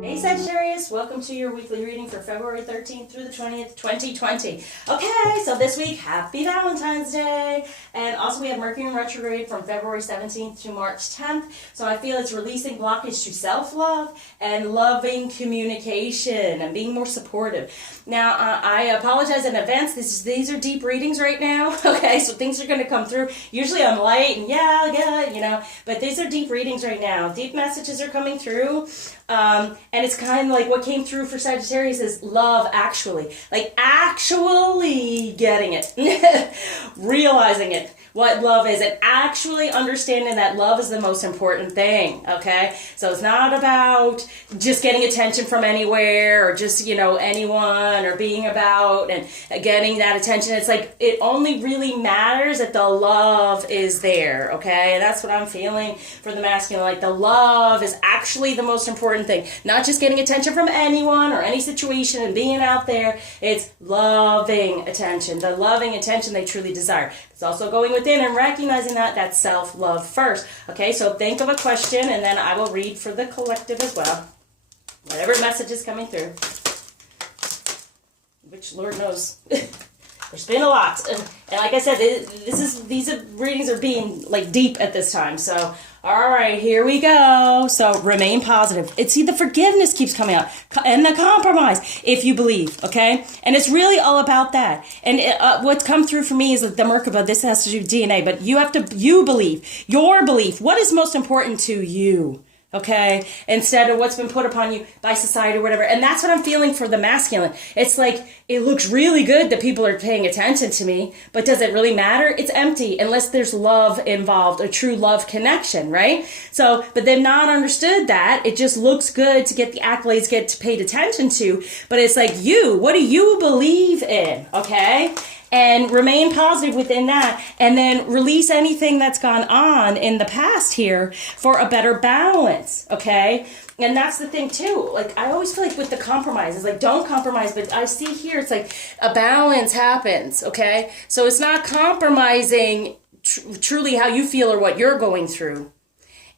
Hey Sagittarius, welcome to your weekly reading for February 13th through the 20th, 2020. Okay, so this week, happy Valentine's Day. And also we have Mercury in retrograde from February 17th to March 10th. So I feel it's releasing blockage to self-love and loving communication and being more supportive. Now, I apologize in advance. These are deep readings right now. Okay, so things are going to come through. Usually I'm light and but these are deep readings right now. Deep messages are coming through. And it's kind of like what came through for Sagittarius is love actually. Like actually getting it. Realizing it. What love is, and actually understanding that love is the most important thing, okay? So it's not about just getting attention from anywhere or just, anyone or being about and getting that attention. It's like it only really matters that the love is there, okay? And that's what I'm feeling for the masculine. Like the love is actually the most important thing. Not just getting attention from anyone or any situation and being out there. It's loving attention. The loving attention they truly desire. It's also going within and recognizing that's self-love first. Okay, so think of a question and then I will read for the collective as well. Whatever message is coming through. Which Lord knows. There's been a lot. And like I said, these readings are being like deep at this time. So, all right, here we go. So remain positive. The forgiveness keeps coming out and the compromise if you believe, okay? And it's really all about that. And what's come through for me is the Merkaba. This has to do with DNA, but you believe, your belief. What is most important to you? Okay, instead of what's been put upon you by society or whatever. And that's what I'm feeling for the masculine. It's like, it looks really good that people are paying attention to me, but does it really matter? It's empty unless there's love involved, a true love connection, right? So, but they've not understood that. It just looks good to get the accolades, get paid attention to, but it's like what do you believe in, okay? And remain positive within that, and then release anything that's gone on in the past here for a better balance, okay? And that's the thing too. Like I always feel like with the compromise, it's like don't compromise, but I see here it's like a balance happens, okay? So it's not compromising truly how you feel or what you're going through.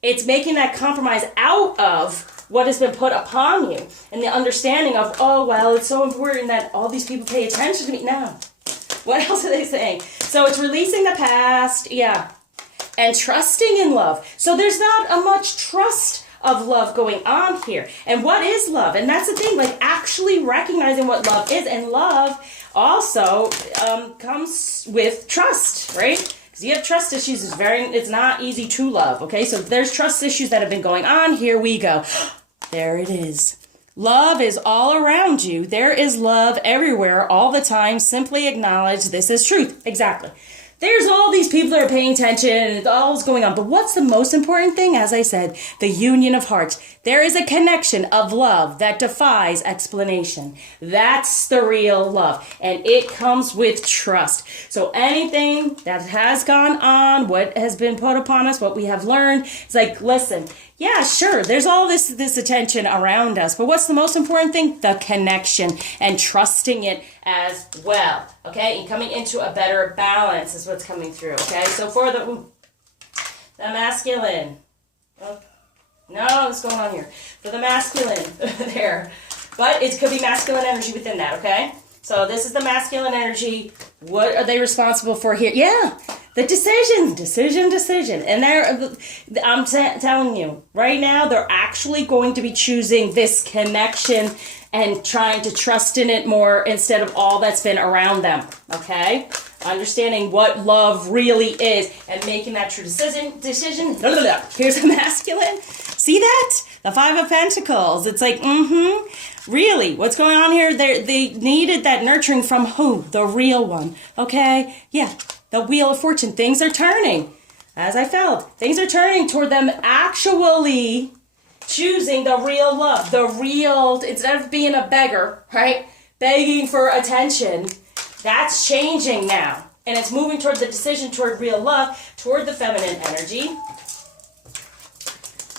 It's making that compromise out of what has been put upon you and the understanding of, oh, well, it's so important that all these people pay attention to me now. What else are they saying? So it's releasing the past, yeah, and trusting in love. So there's not a much trust of love going on here. And what is love? And that's the thing, like actually recognizing what love is. And love also comes with trust, right? Because you have trust issues. It's not easy to love, okay? So there's trust issues that have been going on. Here we go. There it is. Love is all around you. There is love everywhere, all the time. Simply acknowledge this is truth. Exactly. There's all these people that are paying attention and it's all going on. But what's the most important thing? As I said, the union of hearts. There is a connection of love that defies explanation. That's the real love. And it comes with trust. So anything that has gone on, what has been put upon us, what we have learned, it's like, listen, yeah, sure, there's all this attention around us, but what's the most important thing? The connection and trusting it as well, okay? And coming into a better balance is what's coming through, okay? So for the masculine, what's going on here? For the masculine, there, but it could be masculine energy within that, okay? So this is the masculine energy. What are they responsible for here? Yeah. The decision. And I'm telling you, right now, they're actually going to be choosing this connection and trying to trust in it more instead of all that's been around them, okay? Understanding what love really is and making that true decision. Here's the masculine. See that? The Five of Pentacles. It's like, really, what's going on here? They needed that nurturing from who? The real one, okay? Yeah. The Wheel of Fortune, things are turning, as I felt. Things are turning toward them actually choosing the real love, instead of being a beggar, right? Begging for attention, that's changing now. And it's moving toward the decision toward real love, toward the feminine energy.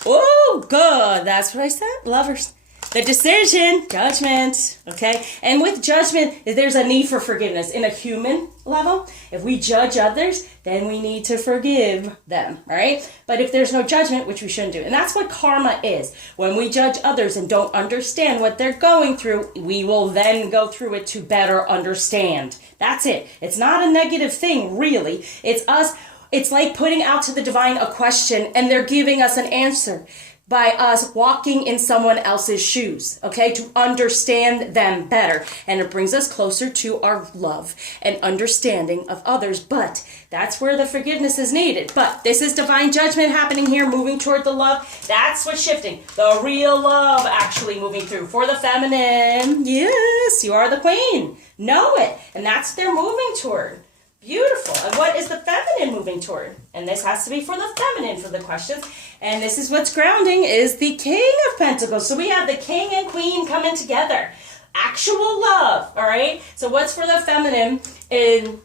Oh, good, that's what I said, lovers. The decision, judgment, okay? And with judgment, there's a need for forgiveness. In a human level, if we judge others, then we need to forgive them, right? But if there's no judgment, which we shouldn't do, and that's what karma is. When we judge others and don't understand what they're going through, we will then go through it to better understand. That's it. It's not a negative thing, really. It's us. It's like putting out to the divine a question and they're giving us an answer by us walking in someone else's shoes, okay, to understand them better. And it brings us closer to our love and understanding of others. But that's where the forgiveness is needed. But this is divine judgment happening here, moving toward the love. That's what's shifting. The real love actually moving through. For the feminine, yes, you are the queen. Know it. And that's what they're moving toward. Beautiful. And what is the feminine moving toward? And this has to be for the feminine for the questions. And this is what's grounding is the King of Pentacles. So we have the King and Queen coming together. Actual love, all right? So what's for the feminine in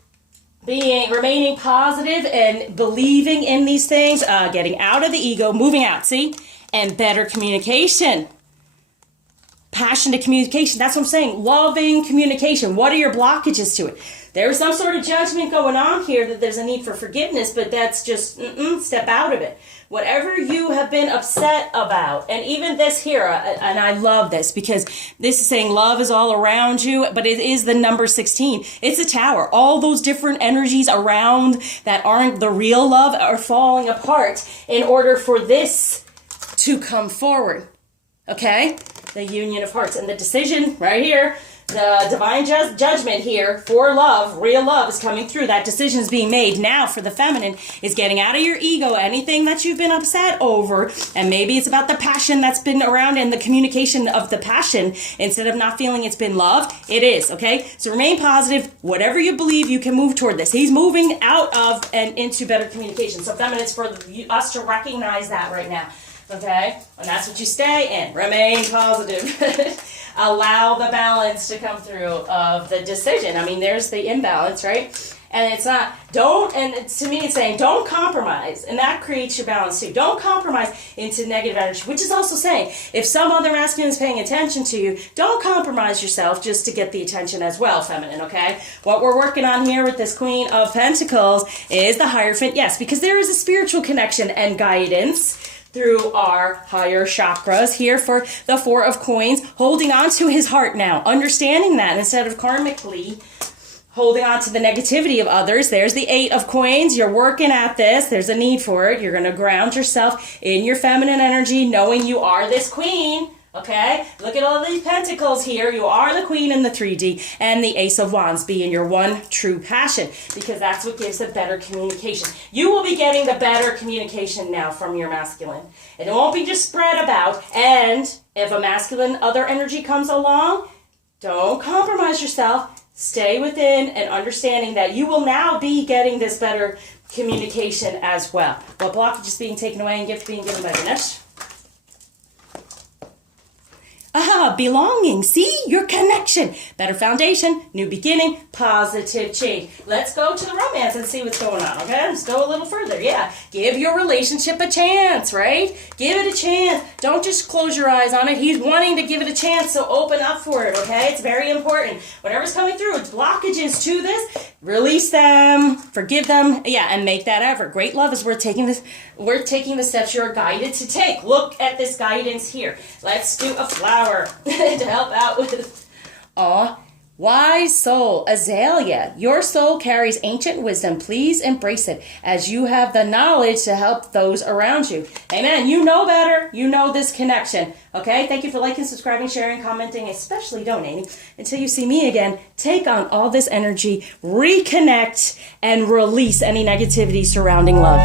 remaining positive and believing in these things, getting out of the ego, moving out, see? And better communication. Passionate communication. That's what I'm saying. Loving communication. What are your blockages to it? There's some sort of judgment going on here that there's a need for forgiveness, but that's just step out of it. Whatever you have been upset about, and even this here, and I love this because this is saying love is all around you, but it is the number 16. It's a tower. All those different energies around that aren't the real love are falling apart in order for this to come forward. Okay? The union of hearts and the decision right here. The divine judgment here for love, real love is coming through. That decision is being made now for the feminine is getting out of your ego, anything that you've been upset over. And maybe it's about the passion that's been around and the communication of the passion instead of not feeling it's been loved. It is, okay? So remain positive. Whatever you believe, you can move toward this. He's moving out of and into better communication. So feminine, it's for us to recognize that right now. Okay? And that's what you stay in. Remain positive. Allow the balance to come through of the decision. I mean, there's the imbalance, right? And it's not, and to me it's saying, don't compromise. And that creates your balance too. Don't compromise into negative energy, which is also saying, if some other masculine is paying attention to you, don't compromise yourself just to get the attention as well, feminine, okay? What we're working on here with this Queen of Pentacles is the Hierophant, yes, because there is a spiritual connection and guidance through our higher chakras here for the Four of Coins, holding on to his heart now, understanding that instead of karmically holding on to the negativity of others. There's the Eight of Coins. You're working at this. There's a need for it. You're going to ground yourself in your feminine energy, knowing you are this queen. Okay, look at all these pentacles here. You are the queen in the 3D and the Ace of Wands being your one true passion because that's what gives the better communication. You will be getting the better communication now from your masculine. And it won't be just spread about. And if a masculine other energy comes along, don't compromise yourself. Stay within and understanding that you will now be getting this better communication as well. What blockage is being taken away and gift being given by the next? Belonging. See? Your connection. Better foundation, new beginning, positive change. Let's go to the romance and see what's going on, okay? Let's go a little further. Yeah. Give your relationship a chance, right? Give it a chance. Don't just close your eyes on it. He's wanting to give it a chance, so open up for it, okay? It's very important. Whatever's coming through, it's blockages to this, release them, forgive them, yeah, and make that effort. Great love is worth taking this. We're taking the steps you're guided to take. Look at this guidance here. Let's do a flower to help out with. Wise soul, Azalea. Your soul carries ancient wisdom. Please embrace it as you have the knowledge to help those around you. Amen. You know better. You know this connection. Okay? Thank you for liking, subscribing, sharing, commenting, especially donating. Until you see me again, take on all this energy, reconnect, and release any negativity surrounding love.